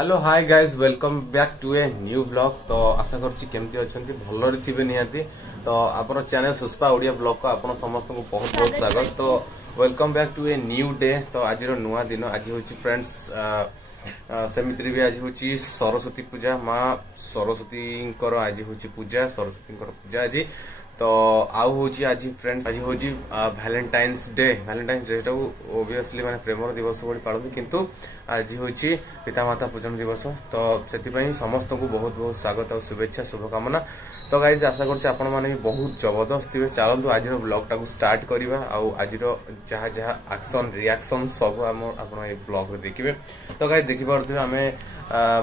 Hello hi guys welcome back to a new blog. तो आशा करछि केमती अछंती भलरे थिबे निहाती। तो आपन चैनल सुस्पा ओडिया ब्लॉग को आपन समस्त को बहुत बहुत स्वागत। तो welcome back to a new day. तो आज नुआ दिन आज होछि फ्रेंड्स सेमित्री भी आज होछि सरस्वती पूजा। माँ सरस्वती आज होछि पूजा सरस्वती पूजा आज। तो आउ होछि आज फ्रेंड्स आज होछि वैलेंटाइन्स डे। वैलेंटाइन्स डे टा ओबियसली माने प्रेमर दिवस बोली पाळନ୍ତି किंतु आज होछि पितामाता पूजन दिवस। तो सेति पई समस्त को बहुत बहुत स्वागत और शुभेच्छा शुभकामना। तो गाइज आशा करछि आपण माने भी बहुत जबरदस्त थिबे। चलंतु आज ब्लॉग टा को स्टार्ट करिवा आउ आज जहा जहा एक्शन रिएक्शन सब आपण ए ब्लॉग रे देखिबे। तो गाइज देखि पारथिबे हमें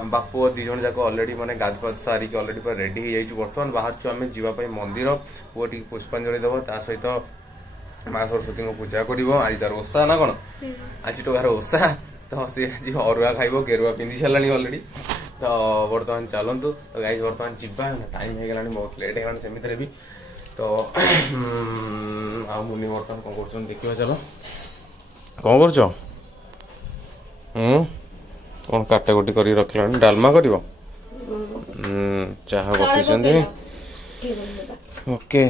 बापू दी जन जाक ऑलरेडी माने गाधपात सारी के ऑलरेडी पर रेडी हो जाइछु। वर्तमान बाहर छु हमें जीवा पई मंदिर वो टी पुष्पांजलि देबो ता सहित मां सरस्वती को पूजा करिवो। आज तार ओसा ना कोन आज तो घर ओसा। तो सी आज अरुआ खाइबो गेरुआ पिंदी छलानी ऑलरेडी। तो वर्तमान चलंतु। तो गाइस वर्तमान जिबा टाइम हे गेलानी बहुत लेट हे गेलानी सेमितरे भी। तो आ मुनि वर्तमान कोन करछन देखिबा चलो कोन करछो कौन काटाकुटी कर रखलानी डालमा कर चाह बसुंट ओके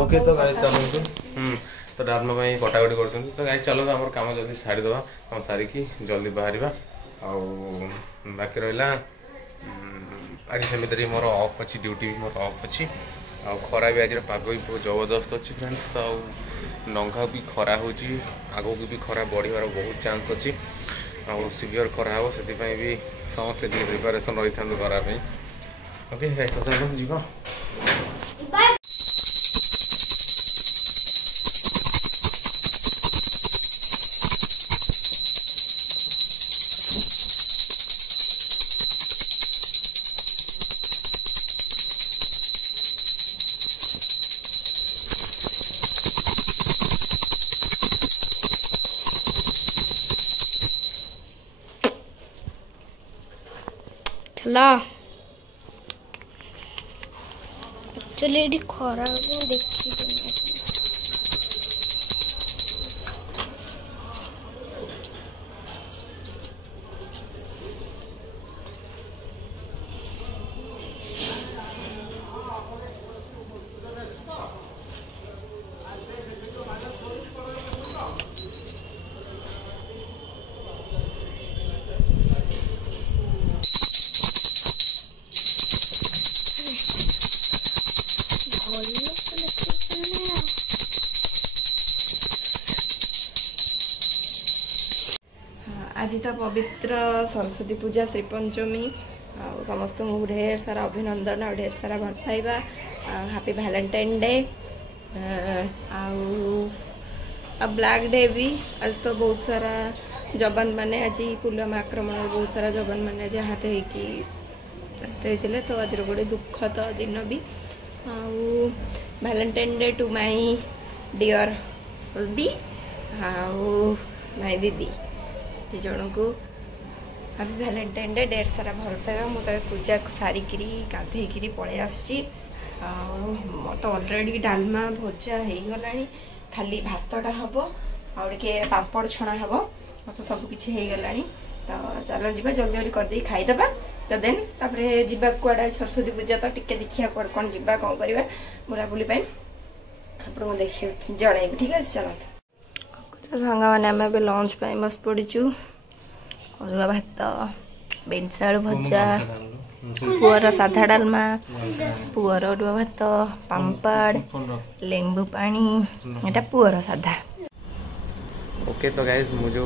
ओके। तो गाइस चलते तो डालमा कटाकुटी कर। तो गाइस चलो आम कम जल्दी सारीदे कम सारिकी जल्दी बाहर बाकी रहा आज सेमितरी मोर ऑफ अच्छी ड्यूटी मोर ऑफ अच्छी आ खरा भी आज पाग भी बहुत जबरदस्त अच्छी फ्रेंड्स। आ नंगा भी खरा हो आगू भी खरा बढ़ियार बहुत चांस अच्छी और सीवियर खरा हो से भी समस्ते प्रिपेरेसन रही था कराई। ओके चलो जीवा एक्चुअली ये खरा देखी आज तो पवित्र सरस्वती पूजा श्री पंचमी समस्त ढेर सारा अभिनंदन और ढेर सारा भल पाइबा हैप्पी वैलेंटाइन डे आ ब्लैक डे भी। आज तो बहुत सारा जवान माने आज पुलवामा आक्रमण बहुत सारा जवान माने आज हाथ होते तो आज गोटे दुखद दिन भी Valentine Day to my dear be my दीदी दी जन को हैप्पी वैलेंटाइन डे ढेर सारा भल पाइबा। मुझे पूजा सारिकी गाधेकी पलि आसी तो ऑलरेडी डालमा भजा हो गला खाली भातटा हम और पापड़ छणा हम तो सब किसी हो गला। तो चलो जी जल्दी जल्दी करदे खाईदे। तो देन जावा कड़ा सरस्वती पूजा तो टिके देखिया कौन कौन जा कौन करवा बुलाबुली आपको देखे जन ठीक है। चलते तो सांग मैंने आम ए लंच पे बस पड़ीचु अरुआ भात बेनस आलू भजा पुअर साधा डालमा पुअर अरुआ भात पापड़ लेंबू पानी एटा पुअर साधा। ओके तो गाइज मु जो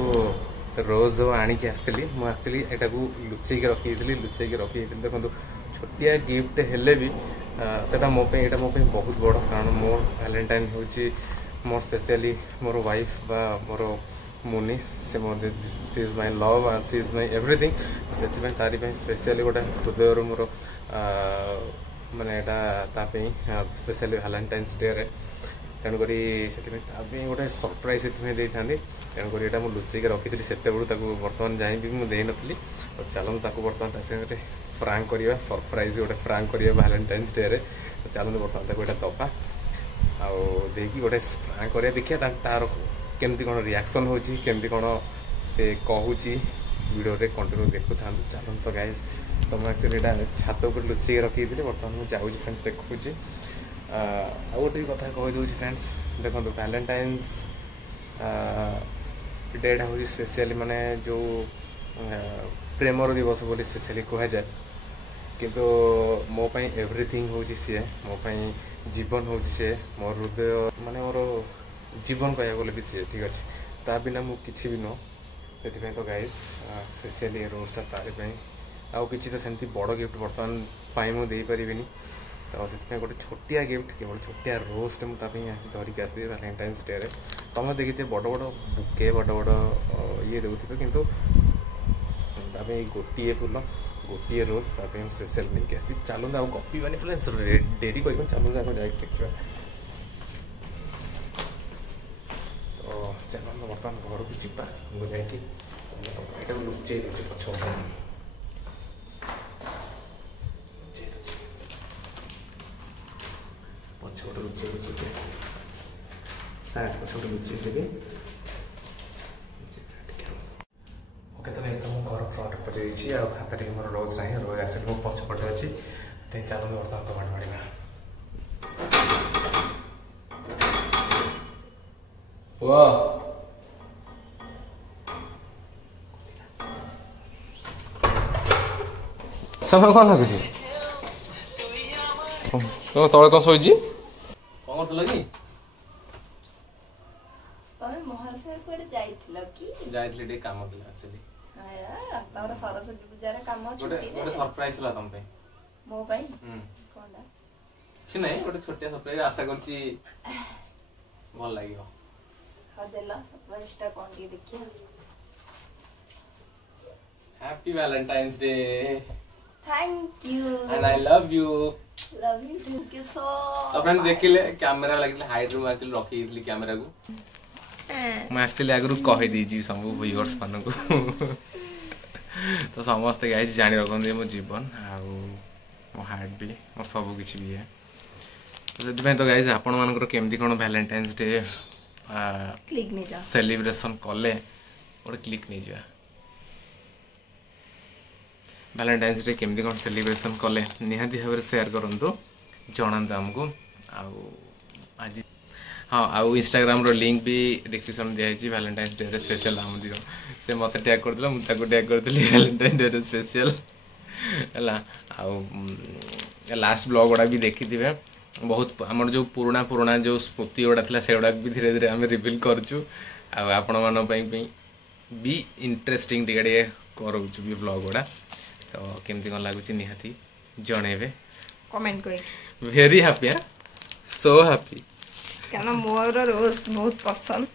रोज आणिकी आसली मुझे एटा को लुचेक रखी रखी देखो छोटिया गिफ्ट हेले भी सेटा मोपे बहुत बड़ कारण मो वैलेंटाइन होची मोर स्पेशली मोर वाइफ बा मोर मुनि से she is my love and she is my everything से तारी स्पेशली गोटे हृदय मोर माने एटा तापे स्पेशली वैलेंटाइन्स डे रे तेणुक गोटे सरप्राइज दे था तेणुक यहाँ मुझे लुचेक रखी से बर्तमान जाए भी मुझे नी। तो चलते बर्तमान फ्रांक करवा सरप्राइज गोटे फ्रांक करवा वैलेंटाइन्स डे रे। तो चलते बर्तमान दबा आउकी गोटे फ्रांक कर देखिए तार केमती कौन रिएक्शन होमती कौन से कहूँ वीडियो रे कंटिन्यू देखु था चलो तो गाइस तो मैं एक्चुअली छात ऊपर लुचि रखी थी बर्तमान मुझे जाऊँ फ्रेंड्स देखुची आ गोटे कथा कही दूसरी फ्रेंड्स देखो वैलेंटाइन्स डेटा हूँ स्पेशली माने जो प्रेमर दिवस बोली स्पेशली कह जाए किंतु मो पाई एवरीथिंग हूँ सी मो पाई जीवन हूँ सी मोर हृदय माने मोर जीवन कह बोले भी सी ठीक अच्छे ता बिना मु किसी भी नुह से तो गाइस स्पेशली रोजटा तारी आउ किसी तो सेमती बड़ गिफ्ट बर्तमान पाई मुझे पारिनी तो से गोटे छोटिया गिफ्ट केवल छोटिया रोजटे मुझे आज धरिक आसि वैलेंटाइन्स डे समझ देखिए बड़ बड़ बुके बड़ बड़ ये देते कितु गोटे फुल गोटे रोज स्पेशल नहीं आसी चलते आ गपी बानी फ्रेंड्स डेरी कर चलते आप जा देखा तो चलो बर्तमान घर को जीवा मुझे जाकि लुचे पछ पछपटे लुचे साइड पछपटे लुचे ओके तो गाइस तो घर फ्रंट पहुंची हाथ में मोर रोज ना रोज एक्चुअली मो पछपटे अच्छी चलो बर्तमान कमाट मारिना समय कौन लगुच तो तले कौन शोची कौन करथल कि तमे महाशय कोड जाइथिलो कि जाइथली डे काम थला एक्चुअली आया तमरा सरस्वती पूजा रे काम छुट्टी गोटे सरप्राइज ला तम पे मो पई कोनडा छि नै गोटे छोटिया सरप्राइज आशा करछि भल लागियो हा देला सरप्राइज टा कोन के देखिया happy Valentine's day thank you and I love you thank you सो तो फ्रेंड देखिले कैमरा लागिले हाइट रूम एक्चुअली रखी दिली कैमरा को मैं एक्चुअली आगु कहि दीजी सब व्यूअर्स मान को तो समस्त गाइस जानि रखन मो जीवन आ मो हार्ट भी मो सब किछि भी है तो तो गाइस आपण मानकर केमदी कोन वैलेंटाइन्स डे क्लिक नहीं जा सेलिब्रेशन कले और क्लिक नहीं जा वैलेंटाइन्स डे केमदी कोन सेलिब्रेशन कले निहाती भाव शेयर करंतु जणांतु हमको आज हाँ आउ इंस्टाग्राम रो लिंक भी डिस्क्रिप्शन दिखाई वैलेंटाइन्स डे स्पेशल नाम दियो से मत टैग कर दिला मुझे टैग करदली वैलेंटाइन्स डे स्पेशल है आउ लास्ट ब्लॉग गुड़ा भी देखी थे बहुत आमर जो पुराना पुराना जो स्मृति गुड़ा था से गुड़ा भी धीरे धीरे आम रिविल करचु आपण मान भी इंटरेस्टिंग टिके करूँ भी ब्लॉग गुड़ा तो केमती कौन लगुच निहाती जणेबे कमेंट कर वेरी हैप्पी सो हैप्पी कारण मोर रोज बहुत पसंद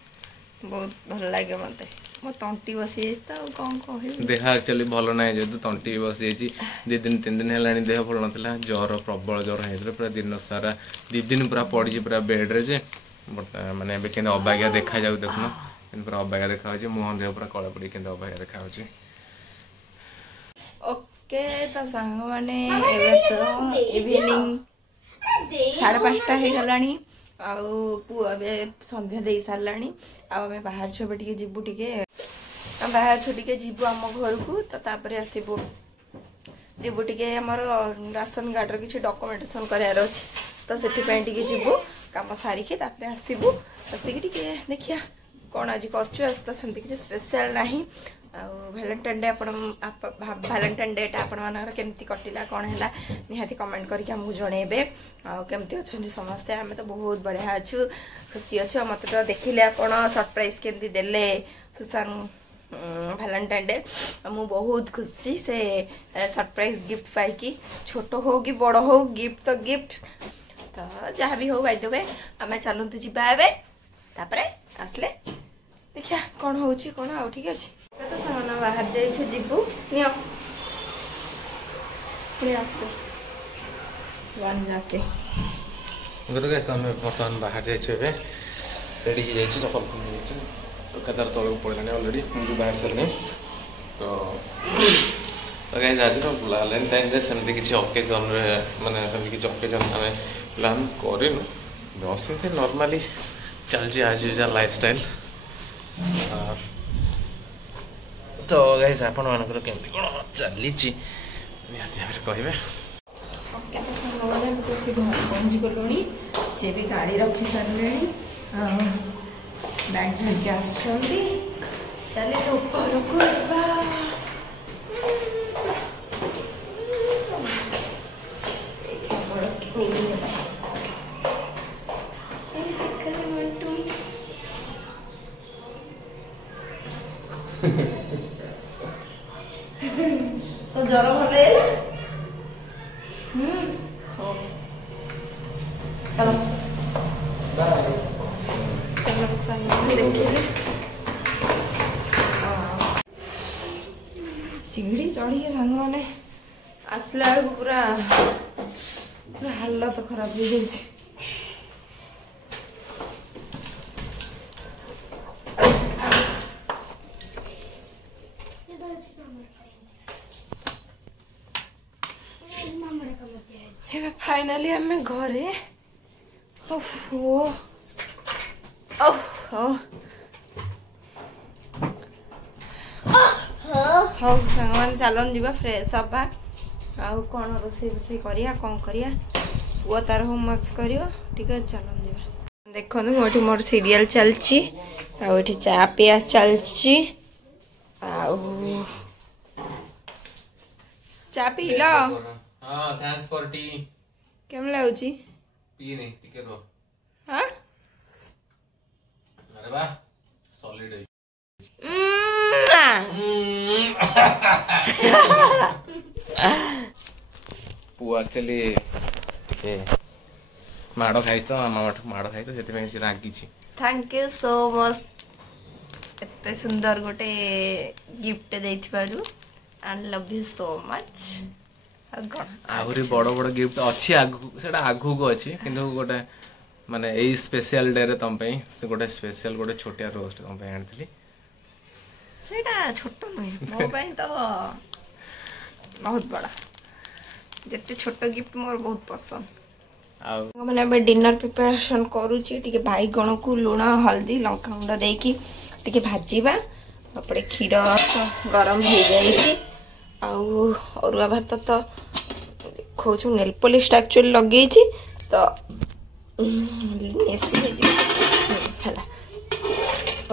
बहुत भल लगे मत मो तंटी बसी तो कौन कह देह एक्चुअली भल ना जेहतु तंटी बसी दी दिन 3 दिन है देह भल ना ज्वर प्रबल ज्वर होता पूरा दिन सारा 2 दिन पूरा पड़ी पूरा बेड रे जे माने के अबाग्या देखा जाऊ देखुन पूरा अबाग्या देखा मुह देह पूरा कला पड़ी के अबाग्या देखा ओके तो सांग माने एबे तो इवनिंग 5:30 हो गलानी संध्या दे सारा आम बाहर छुए टे जीवु टे बाहर छुटे जीवु आम घर को तो आसबू जीवु टे आमर राशन कार्ड किसी डॉक्यूमेंटेशन करार अच्छी तो से जीवु कम सारिके आसबू आसिक देखिया कौन आज कर तो सेमती किसी स्पेशल ना वैलेंटाइन डे वैलेंटाइन डे आपमर केमती कटिला कौन है निहाती कमेंट करके आमको जनइबे आमती अच्छा समस्ते आम तो बहुत बढ़िया अच्छु खुशी अच्छु मत तो देखिले आप सरप्राइज केमती देले सुशान वैलेंटाइन डे मु बहुत खुशी से सरप्राइज गिफ्ट पाई छोट हो कि बड़ हो गिफ्ट तो गिफ्ट तो जहाँ भी हो बाय द वे आम चलतु जा आसले देखिया कौन हो कौन आ ठीक अच्छे तो सामान बाहर जाइए जीवु जाके बर्तमान बाहर जाइए रेडी हो जाइए चपल खुल कदार तौक पड़े अलरेडी मुझे बाहर सारे तो गाइस आज वैलेंटाइन डे सेमती किसी अकेजन माने किसी अकेजन आम प्लान करें बस नॉर्मली चलती आज यूजुअल लाइफस्टाइल तो गाइस आपण मानकर केमती कोन चली छि निहाती भाबरे कहबे ओके तो नोले तो से घर पहुंच गलोनी से भी गाड़ी रखी सरले बैग धर के आछंदी चले तो ऊपर को बा तो जरा भले चलो चलो देखिए सीढ़ी चढ़ी के सांग मैंने आसला पूरा पूरा हालत खराब हो जाए फाइनली आम घरे ओहो ओहो हाँ सांग चलन जा फ्रेश हवा आउ कौन रोसे रोसे करिया कौन करिया पुआ तार होमवर्क करियो ठीक है चलन जा देखो मोटी मोर सीरियल चलची आउठी चा पिया चलची आउ चा पी लो हां थैंक्स फॉर टी केम लाउची पी नहीं टिके रो हां अरे वाह सॉलिड है पुआ एक्चुअली टिके माड़ खाई तो मामा माड़ खाई तो से रागी थैंक यू सो मच एत सुंदर गोटे गिफ्ट देइथिबारु and love you so much आहुरी बड़ बड़ गिफ्ट अच्छी सेटा आगु को अच्छी किंतु गोटे माने एई स्पेशल डे रे तम पई से गोटे स्पेशल गोटे छोटिया रोस्ट तम पई आनथली सेटा छोटो नहीं मो पई तो बहुत बड़ा जते छोटो गिफ्ट मोर बहुत पसंद मैंने अब डिनर प्रिपरेशन करुची टिके बैगण को लुण हल्दी लंका गुंड देकी टिके भाजीबा अपने क्षीर तो गरम हो जाइए अरुआ भात तो देखो नेल पॉलिश एक्चुअली लगे तो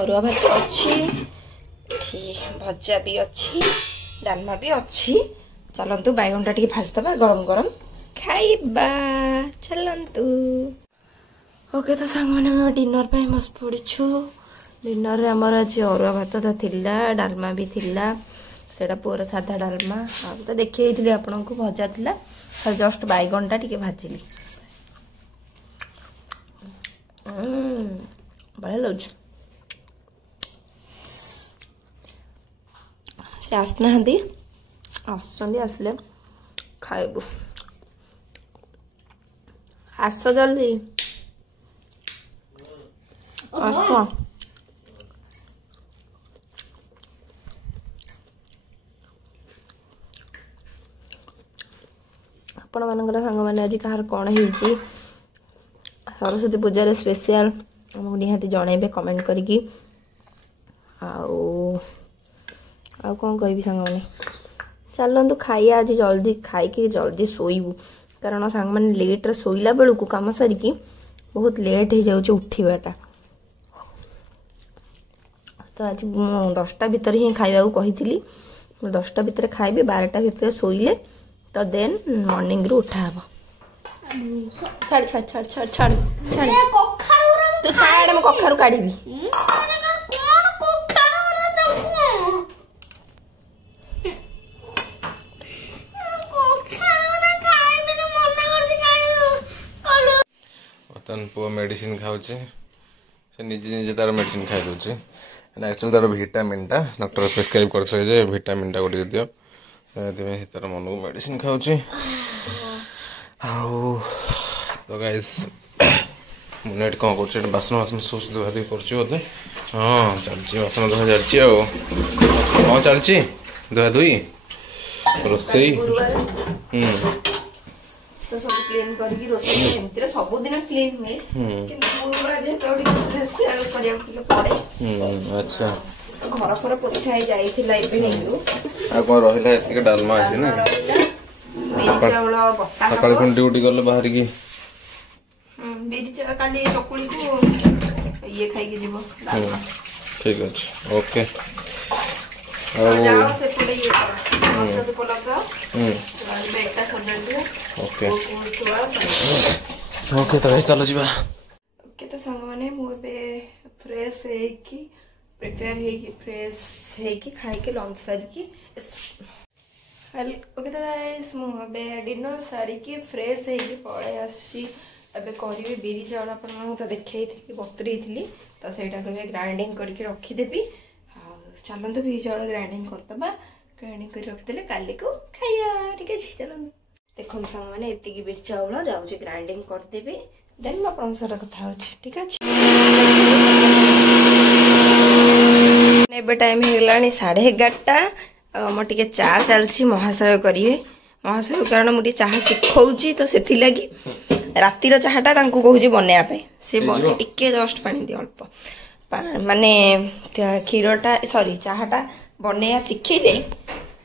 अरुआ भात अच्छी भजा भी अच्छी डालमा भी अच्छी चलतु बैगन टा भाजदबा गरम गरम खाइबा चलतु ओके तो सांग मैंने डिनर पे बस पड़ीछु डिनर रे हमर आज अरुआ भात तो थिला डालमा भी थिला सेटा पूरा सादा डालमा आ तो देखिए आपन को भजा थिला जस्ट बैगन टा टिके भाजिली बड़ा लउछ से आसना हंदी आसंदी आसले खाइबु आस जल्दी आस आपण मानकर सांग मैंने आज कहार कौन है सरस्वती पूजा रे स्पेशल हमको निहाती जनइबे कमेंट करिकी आउ कौन कह सांग मैंने चलतु खाइया आज जल्दी खाई जल्दी शोबू कारण सांग मैंने लेट रे शोला बेलू को कम सारिकी बहुत लेट हो जाऊँ उठाटा तो आज 10टा भितर ही खाइबा कही 10टा भितर खाइबी 12टा भितर शोइले तो देन मॉर्निंग रू उठा हबो छाड़ छाड़ छाड़ छाड़ छाड़ छाड़ तू छाड़ मैं कखारू काढीबी पुआ मेडिसिन खाऊचे से निजे निजे तार मेडिसिन खाई दउचे एक्चुअली तार विटामिन टा डॉक्टर प्रेस्क्राइब करथले जे विटामिन टा गोटे दियो एते तार मन को मेडिसिन खाऊचे आउ तो गाइस मुनेट कोन करछ बासन बासन सोस दुहा दुई करछ होते हां चलची बासन दुहा चलची आ कोन चलची दुहा दुई रोसई तो सब क्लीन करके रोसई एमतिर सब दिन क्लीन हुए कि गुरुवार जे तोडी स्पेशल करिया के पड़े अच्छा घर फर पोछा जाइथिला एबे नेगु आ कोन रहिला एतिके डालमा अछि ना बिरी चाउल बटा सकाळ कोन ड्यूटी करले बाहर की बिरी चाउल काली चकुली को ये खाई के जीवो डालमा ठीक अछि ओके जाओ से पड़े ये मस्त को लगा बेटा सजन दे ओके तो ओके तो चलो जीवा ओके तो संग माने मु बे फ्रेश है कि प्रिपेयर है कि फ्रेश है कि खाई के लंच सारी की ओके तो गाइस मु बे डिनर सारी की फ्रेश है कि पळे आसी एबे करिवे बिरी चाउल अपन मन तो देखै थी कि बतरी थी तो सेटा के ग्राइंडिंग करके रखी देबी चलते बिरी चाउल ग्राइंडिंग करदबा ग्राइंडिंग कर रखिदेले काली को खाइया ठीक है चलते देखो संग माने एतिकी बिरी चाउल जाउची ग्राइंडिंग करदेबी देन मैं अपन सर कथा होची ठीक है एबे टाइम हेलानी 11:30 मो टिके चा चलछि महाशय करिए महाशय कारण मुझे चाह शिखाऊँ तो से लगी रातिर चाहटा कहूँ बनैया से बन टिके जस्ट पानी दि अल्प माने क्षीरटा सॉरी चाहटा बनैया शिखेले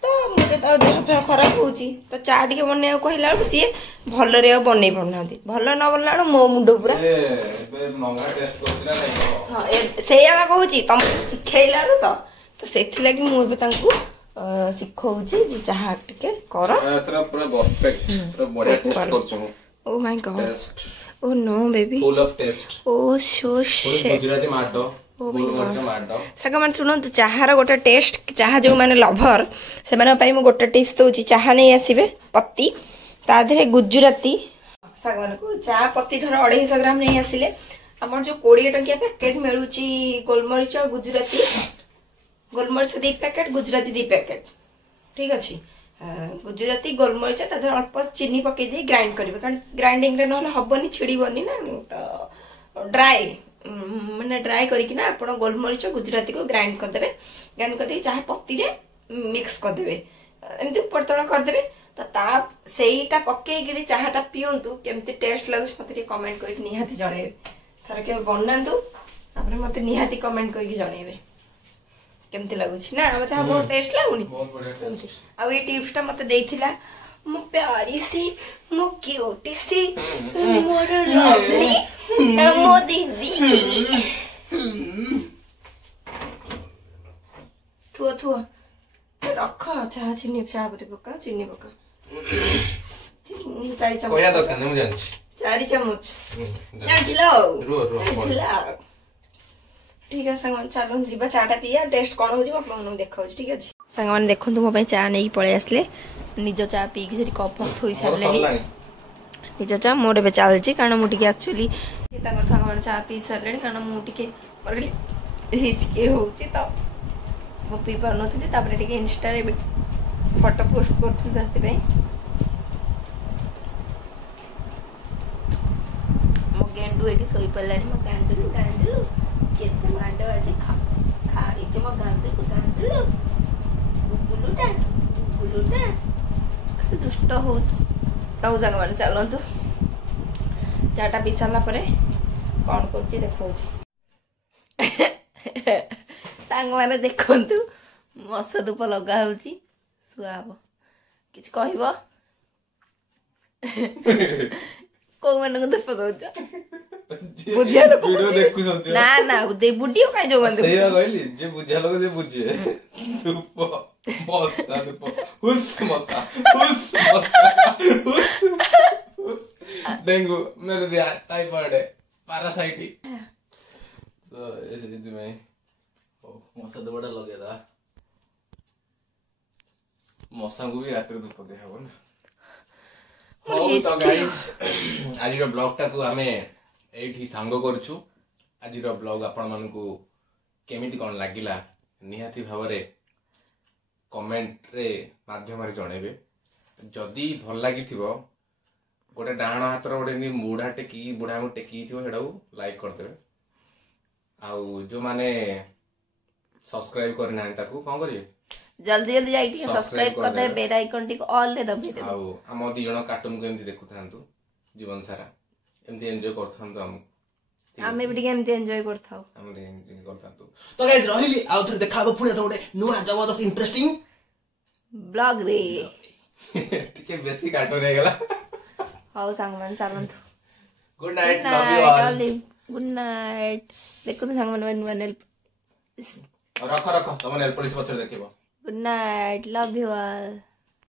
तो मुझे तो देह फेह खराब हो तो चा टे बनैया कहला बेलू सी भल बनई पाना भल न बनला मो मुंड पूरा हाँ से कहूँ तुम शिखेला तो से लगी मुझे शिखाऊँ चाह टे कर Oh my god. Oh no baby. Full of taste. Oh so shit. Gujarati माटो Oh my god. माटो सागा मान सुनो तो चाहार गोटे टेस्ट चाहा जो माने लभर से माने पई मु गोटे टिप्स दउची चाहा नै आसीबे पत्ती ता धरे गुजराती सागा मान को चा पत्ती धर 250 ग्राम नै आसीले हमर जो 20 टकिया पैकेट मिलुची गोलमरिच गुजराती गोलमरिच 2 पैकेट गुजराती 2 पैकेट ठीक अछि गुजराती गोलमरिच अल्प चीनी पकई दे ग्राइंड करेंगे कारण ग्राइंडिंग ना हेनी छिड़बनी ना तो ड्राए मैंने ड्राए करना आप गोलमरिच गुजराती को ग्राइंड करदे ग्राइंड करदे चाहे पत्ती मिक्स करदे एमती ऊपर तल करदे तो सेटा पकईकि चाहटा पिंतु केमती टेस्ट लगे मत कमेंट कर निहाती जनइबे थर के बनातु मत निहाती कमेंट करके जनइबे केमती लगुच ना हम चाह बहुत टेस्ट लगुनी आ ये टिप्स टा मते देइथिला मो प्यारी सी मो क्यूटी सी मोर लवली मो दीदी थुआ थुआ रख चाह चीनी चाह पत्ती पका चीनी पका चीनी 4 चम्मच कोया दरकार नहीं मुझे 4 चम्मच रो ठीक है संग चलो जीवा चाटा पिया टेस्ट कौन हो देखा ठीक है संग मैंने देखो मो चा नहीं पलि आसले निज चा पीकी कप थोई सारे निज चा मोर ए चलती कारण मुझे एक्चुअली संग मैंने चा पी सारे कारण मुझे हिचके हो तो पी पार नी इंस्टा फोटो पोस्ट कर मो गेंडू ये शोई पड़ा मो गांडुलू गांडुलू केते मांड आज खा इजे मो गांडुलू गांडुलू गुलुटा दुष्ट हो तो जगह मान चलतु चाटा पी सारा पर कौन कर देखा सांग मैंने देखु मस धूप लगा शुआ हम कि कह कौ मान धूप दौच बुझिया लोक ना ना दे बुढ़ियो काई जो बंद सही कहली जे बुझिया लोक जे बुझे धूप मसा धूप हुस मसा हुस डेंगू मलेरिया टाइफाइड पैरासाइट तो ऐसे यदि मैं मसा दबड़ा लगे दा मसा को भी रात रे धूप दे हबो ना हो तो गाइस आज रो ब्लॉग टा को हमें एठी सांग करछु आज रो ब्लॉग आपण मन को केमिति कोन लागिला निहाती भावरे कमेंट रे माध्यम रे जणेबे जदी भल लागिथिबो गोटे डाहण हातर गोटे नि मुढा टेकी बुढा मु टेकी थिबो हेडाउ लाइक कर देबे आउ जो माने सब्सक्राइब करना है ताकू कोन करिवे जल्दी जल्दी जाई सब्सक्राइब कर दे बेल आइकन टिक ऑल रे दबी दे आउ हम दी जण कार्टून को एमती देखु थांतु जीवन सारा एमती एन्जॉय कर थांतु हम आमे भी टिके एमती एंजॉय करथाउ हमरे एंजॉय करथांतु तो गाइस रहिली आउ थरे देखा अब पुणे थोड़े नुआ जबरदस्त इंटरेस्टिंग ब्लॉग रे टिके बेसी काटो रे गेला हाउ सांगमान चलंतु good night love you all good night देखो तो सांगमान वन नेल रख रख तम नेल पॉलिश पछर देखिबो good night love you all